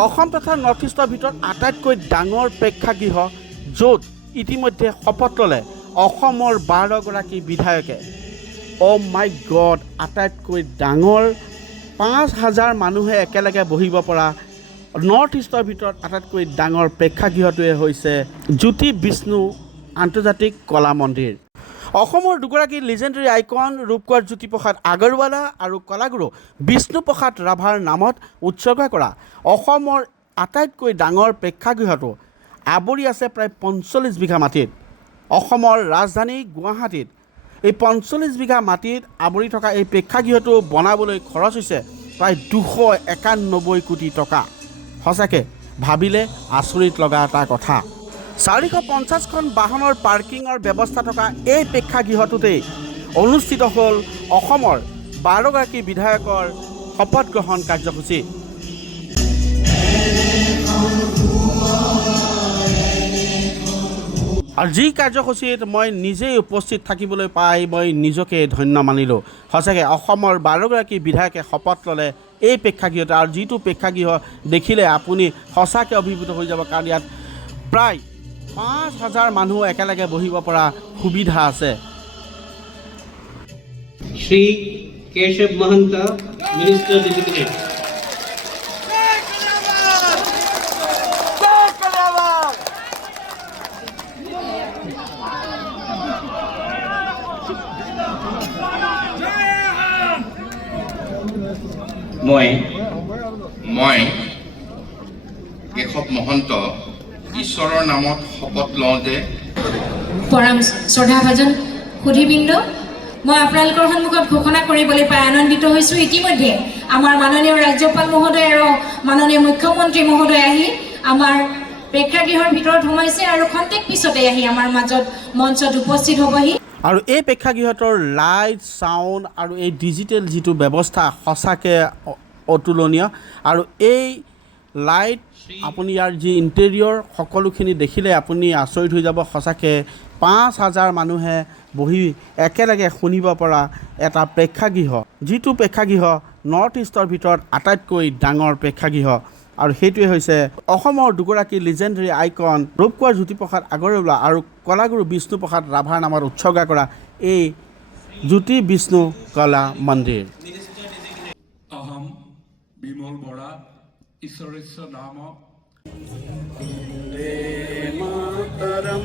অসম তথা নৰ্থ ইষ্টৰ ভিতৰত আটাইতকৈ ডাঙৰ প্ৰেক্ষাগৃহ য'ত ইতিমধ্যে শপত ল'লে অসমৰ 12গৰাকী বিধায়কে। অ' মাই গড, আটাইতকৈ ডাঙৰ 5,000 মানুহে একেলগে বহিব পৰা নৰ্থ ইষ্টৰ ভিতৰত আটাইতকৈ ডাঙৰ প্ৰেক্ষাগৃহটোৱে হৈছে জ্যোতি বিষ্ণু আন্তৰ্জাতিক কলা মন্দিৰ। অসমৰ দুগৰাকী লিজেণ্ডেৰী আইকন ৰূপকোঁৱৰ জ্যোতিপ্ৰসাদ আগৰৱালা আৰু কলাগুৰু বিষ্ণুপ্ৰসাদ ৰাভাৰ নামত উৎসৰ্গা কৰা অসমৰ আটাইতকৈ ডাঙৰ প্ৰেক্ষাগৃহটো আৱৰি আছে প্ৰায় 45 বিঘা মাটিত। অসমৰ ৰাজধানী গুৱাহাটীত এই 45 বিঘা মাটিত আৱৰি থকা এই প্ৰেক্ষাগৃহটো বনাবলৈ খৰচ হৈছে প্ৰায় 291 কোটি টকা। সঁচাকৈ ভাবিলে আচৰিত লগা এটা কথা। 450খন বাহনৰ পাৰ্কিঙৰ ব্যৱস্থা থকা এই প্ৰেক্ষাগৃহটোতেই অনুষ্ঠিত হ'ল অসমৰ 12গৰাকী বিধায়কৰ শপত গ্ৰহণ কাৰ্যসূচী। আৰু যি কাৰ্যসূচীত মই নিজেই উপস্থিত থাকিবলৈ পাই মই নিজকে ধন্য মানিলোঁ। সঁচাকৈ অসমৰ 12গৰাকী বিধায়কে শপত ল'লে এই প্ৰেক্ষাগৃহত। আৰু যিটো প্ৰেক্ষাগৃহ দেখিলে আপুনি সঁচাকৈ অভিভূত হৈ যাব, কাৰণ ইয়াত প্ৰায় 5,000 মানুহ একেলগে বহিব পৰা সুবিধা আছে। Shri Keshav Mahanta, minister designate. মই কেশৱ মহন্ত ঈশ্বৰৰ নামত শপত লওঁ যে পৰম শ্ৰদ্ধাভাজন সুধীবৃন্দ, মই আপোনালোকৰ সন্মুখত ঘোষণা কৰিবলৈ পাই আনন্দিত হৈছোঁ। ইতিমধ্যে আমাৰ মাননীয় ৰাজ্যপাল মহোদয় আৰু মাননীয় মুখ্যমন্ত্ৰী মহোদয় আহি আমাৰ প্ৰেক্ষাগৃহৰ ভিতৰত সোমাইছে আৰু খন্তেক পিছতে আহি আমাৰ মাজত মঞ্চত উপস্থিত হ'বহি। আৰু এই প্ৰেক্ষাগৃহটোৰ লাইট, চাউণ্ড আৰু এই ডিজিটেল যিটো ব্যৱস্থা সঁচাকৈ অতুলনীয়। আৰু এই লাইট, আপুনি ইয়াৰ যি ইণ্টেৰিয়ৰ সকলোখিনি দেখিলে আপুনি আচৰিত হৈ যাব। সঁচাকৈ 5,000 মানুহে বহি একেলগে শুনিব পৰা এটা প্ৰেক্ষাগৃহ, যিটো প্ৰেক্ষাগৃহ নৰ্থ ইষ্টৰ ভিতৰত আটাইতকৈ ডাঙৰ প্ৰেক্ষাগৃহ। আৰু সেইটোৱে হৈছে অসমৰ দুগৰাকী লিজেণ্ডেৰী আইকন ৰূপকোঁৱৰ জ্যোতিপ্ৰসাদ আগৰৱালা আৰু কলাগুৰু বিষ্ণুপ্ৰসাদ ৰাভাৰ নামত উৎসৰ্গা কৰা এই জ্যোতি বিষ্ণু কলা মন্দিৰ। অহম বিমল বৰা, ঈশ্বৰেশ্ব নাম। মাতৰম